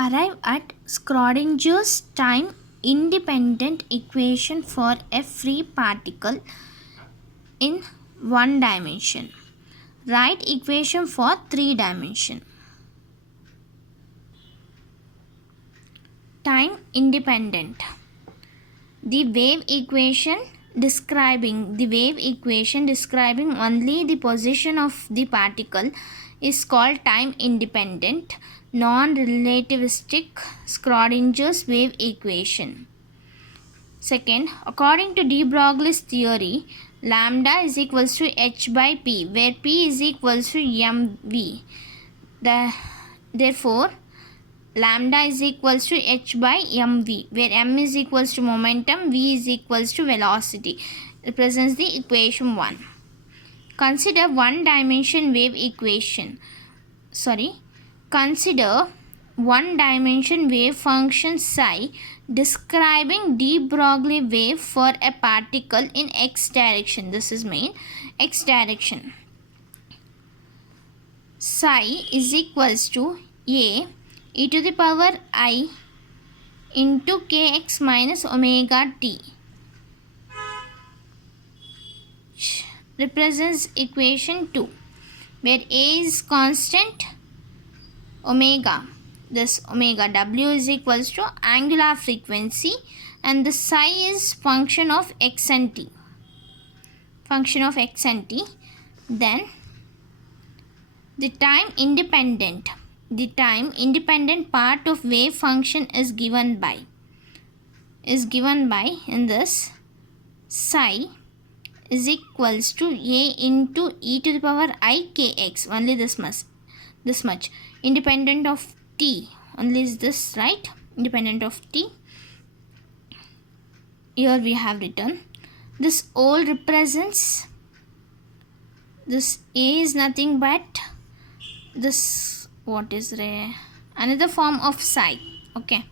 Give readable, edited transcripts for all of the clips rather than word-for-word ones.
Arrive at Schrodinger's time independent equation for a free particle in one dimension. Write equation for three dimension. Time independent. The wave equation describing only the position of the particle is called time independent non-relativistic Schrodinger's wave equation. Second, according to de Broglie's theory, lambda is equals to h by p, where p is equals to mv. Therefore, lambda is equals to h by mv, where m is equals to momentum, v is equals to velocity. Represents the equation 1. Consider one-dimension wave equation. Consider one-dimension wave function psi describing de Broglie wave for a particle in x direction. This is main x direction. Psi is equals to a e to the power I into kx minus omega t. Represents equation 2, where a is constant, omega, this omega w is equals to angular frequency, and the psi is function of x and t. Then the time independent part of wave function is given by in this psi is equals to a into e to the power I kx, only this much, independent of t, only is this, right? Independent of t. Here we have written this all represents this a is nothing but this, what is another form of psi, okay,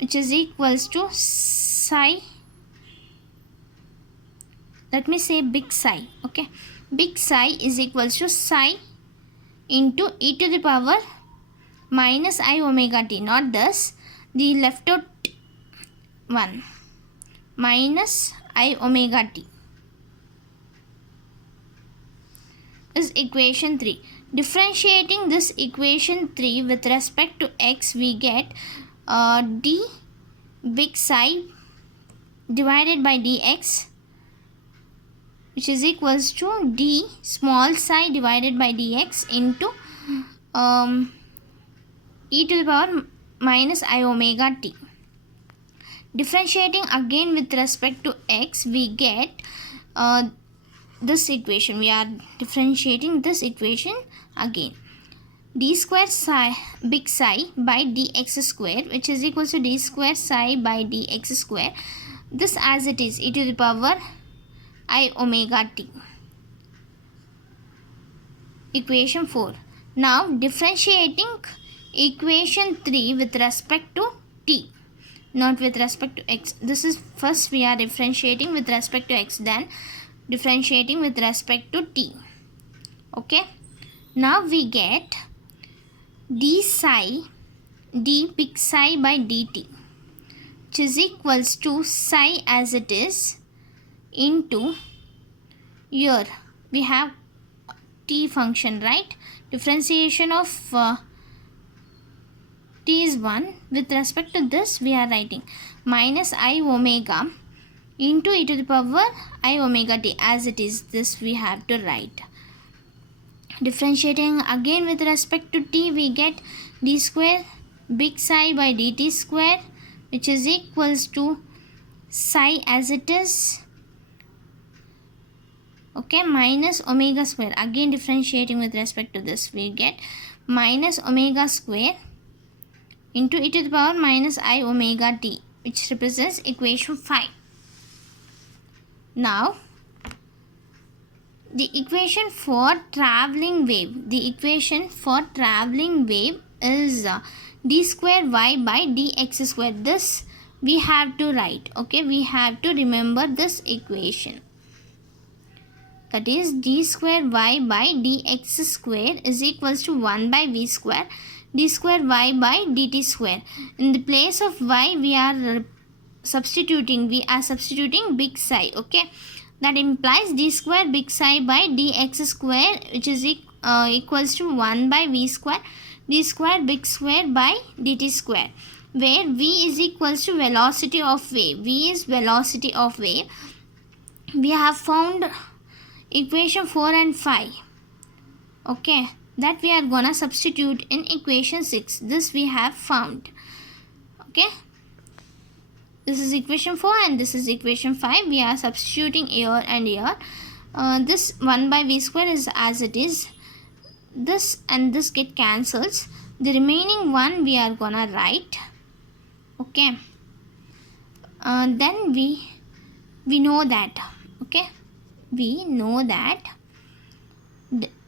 which is equals to psi, let me say big psi, okay, big psi is equals to psi into e to the power minus I omega t, not this, the left out one, minus I omega t is equation 3. Differentiating this equation 3 with respect to x, we get d big psi divided by dx, which is equals to d small psi divided by dx into e to the power minus I omega t. Differentiating again with respect to x, we get this equation. We are differentiating this equation again. D square psi big psi by dx square, which is equals to d square psi by dx square. This as it is, e to the power I omega t. Equation 4. Now differentiating equation 3 with respect to t, not with respect to x. This is first we are differentiating with respect to x, then differentiating with respect to t. Okay. Now we get d big psi by dt, which is equals to psi as it is into, here we have t function, right? Differentiation of t is 1. With respect to this, we are writing minus I omega into e to the power I omega t, as it is. This we have to write. Differentiating again with respect to t, we get d square big psi by dt square, which is equals to psi as it is, okay, minus omega square. Again differentiating with respect to this, we get minus omega square into e to the power minus I omega t, which represents equation 5. Now the equation for traveling wave. The equation for traveling wave is d square y by dx square. This we have to write, okay, we have to remember this equation. That is d square y by dx square is equals to 1 by v square, d square y by dt square. In the place of y we are substituting big psi. Okay, that implies d square big psi by dx square, which is equals to 1 by v square d square big square by dt square, where v is equals to velocity of wave. V is velocity of wave. We have found equation 4 and 5. Okay, that we are gonna substitute in equation 6. This we have found. Okay, this is equation 4 and this is equation 5. We are substituting here and here. This 1 by v square is as it is. This and this get cancels. The remaining one we are gonna write. Okay, then we know that. Okay, we know that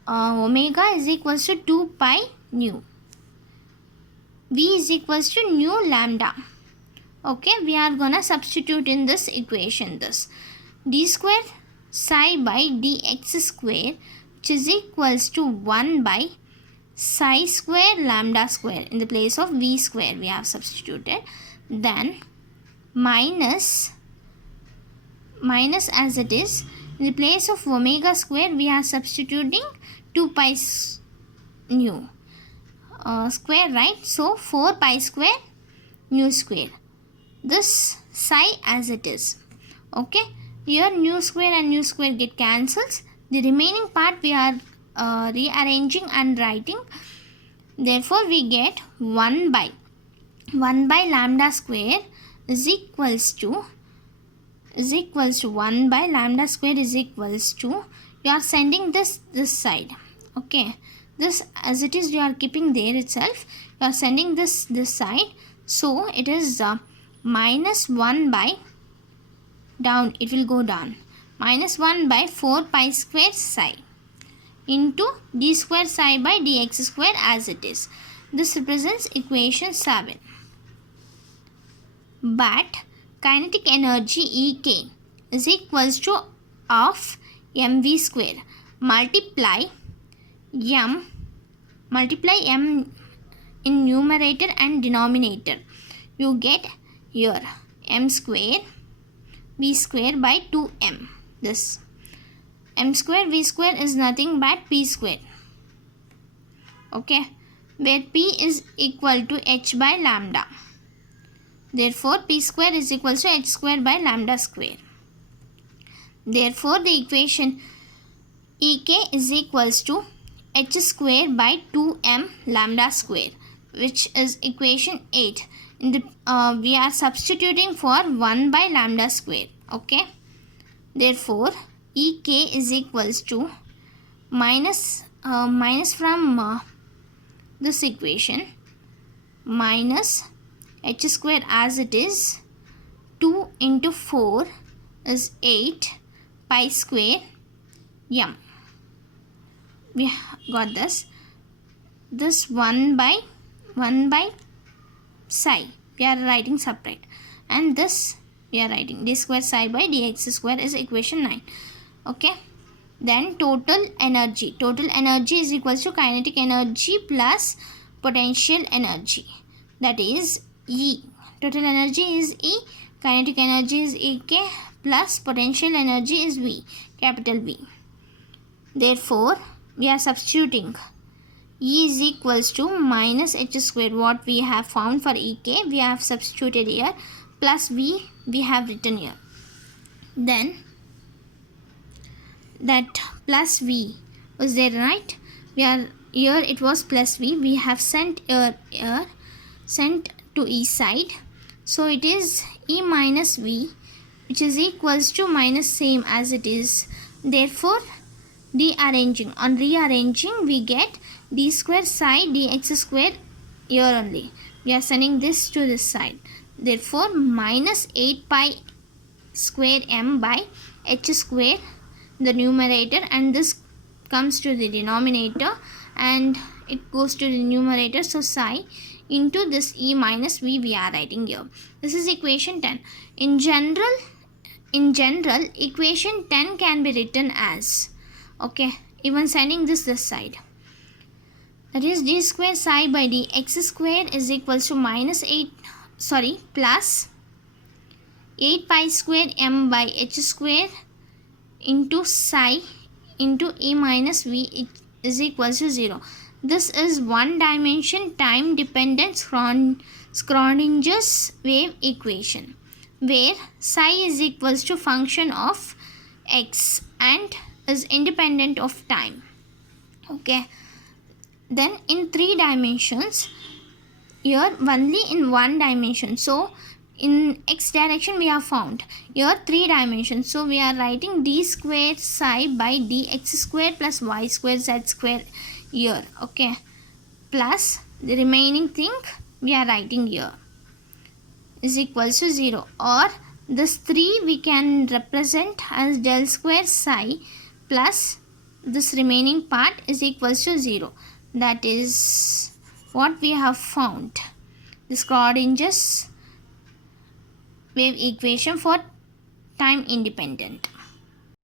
omega is equals to 2 pi nu. V is equals to nu lambda. Okay, we are gonna substitute in this equation this d square psi by dx square, which is equals to 1 by psi square lambda square. In the place of v square we have substituted. Then minus as it is. In the place of omega square we are substituting 2 pi nu square, right? So 4 pi square nu square. This psi as it is. Okay, here nu square and nu square get cancels. The remaining part we are rearranging and writing. Therefore we get 1 by lambda square is equals to 1 by lambda square is equals to, you are sending this side. Okay, this as it is you are keeping there itself. You are sending this side. So it is minus 1 by, down it will go down, minus 1 by 4 pi square psi into d square psi by dx square as it is. This represents equation 7. But kinetic energy Ek is equals to of mv square multiply m in numerator and denominator. You get here m square v square by 2m. This m square v square is nothing but p square. Okay, where p is equal to h by lambda. Therefore p square is equals to h square by lambda square. Therefore the equation Ek is equals to h square by 2m lambda square, which is equation 8. In the we are substituting for 1 by lambda square. Okay, therefore Ek is equals to minus from this equation, minus h square as it is, 2 into 4 is 8 pi square m. We got this 1 by psi we are writing separate, and this we are writing d square psi by dx square is equation 9. Okay, then total energy is equals to kinetic energy plus potential energy, that is E. Total energy is E, kinetic energy is Ek, plus potential energy is V, capital V. Therefore we are substituting E is equals to minus h square, what we have found for Ek we have substituted here, plus V we have written here. Then that plus V was there, right? We are here, it was plus V, we have sent here sent to E side, so it is E minus V, which is equals to minus same as it is. Therefore rearranging we get d square psi dx square here only. We are sending this to this side. Therefore minus 8 pi square m by h square the numerator, and this comes to the denominator and it goes to the numerator, so psi into this E minus V we are writing here. This is equation 10. In general equation 10 can be written as, okay, even sending this side, That is d square psi by dx square is equals to plus 8 pi square m by h square into psi into e minus v is equals to 0. This is one dimension time dependent Schrodinger's wave equation, where psi is equals to function of x and is independent of time. Okay. Then in 3 dimensions, here only in 1 dimension. So in x direction we have found here 3 dimensions. So we are writing d square psi by dx square plus y square z square here. Okay. Plus the remaining thing we are writing here is equals to 0, or this 3 we can represent as del square psi plus this remaining part is equals to 0. That is what we have found, the Schrodinger's wave equation for time independent.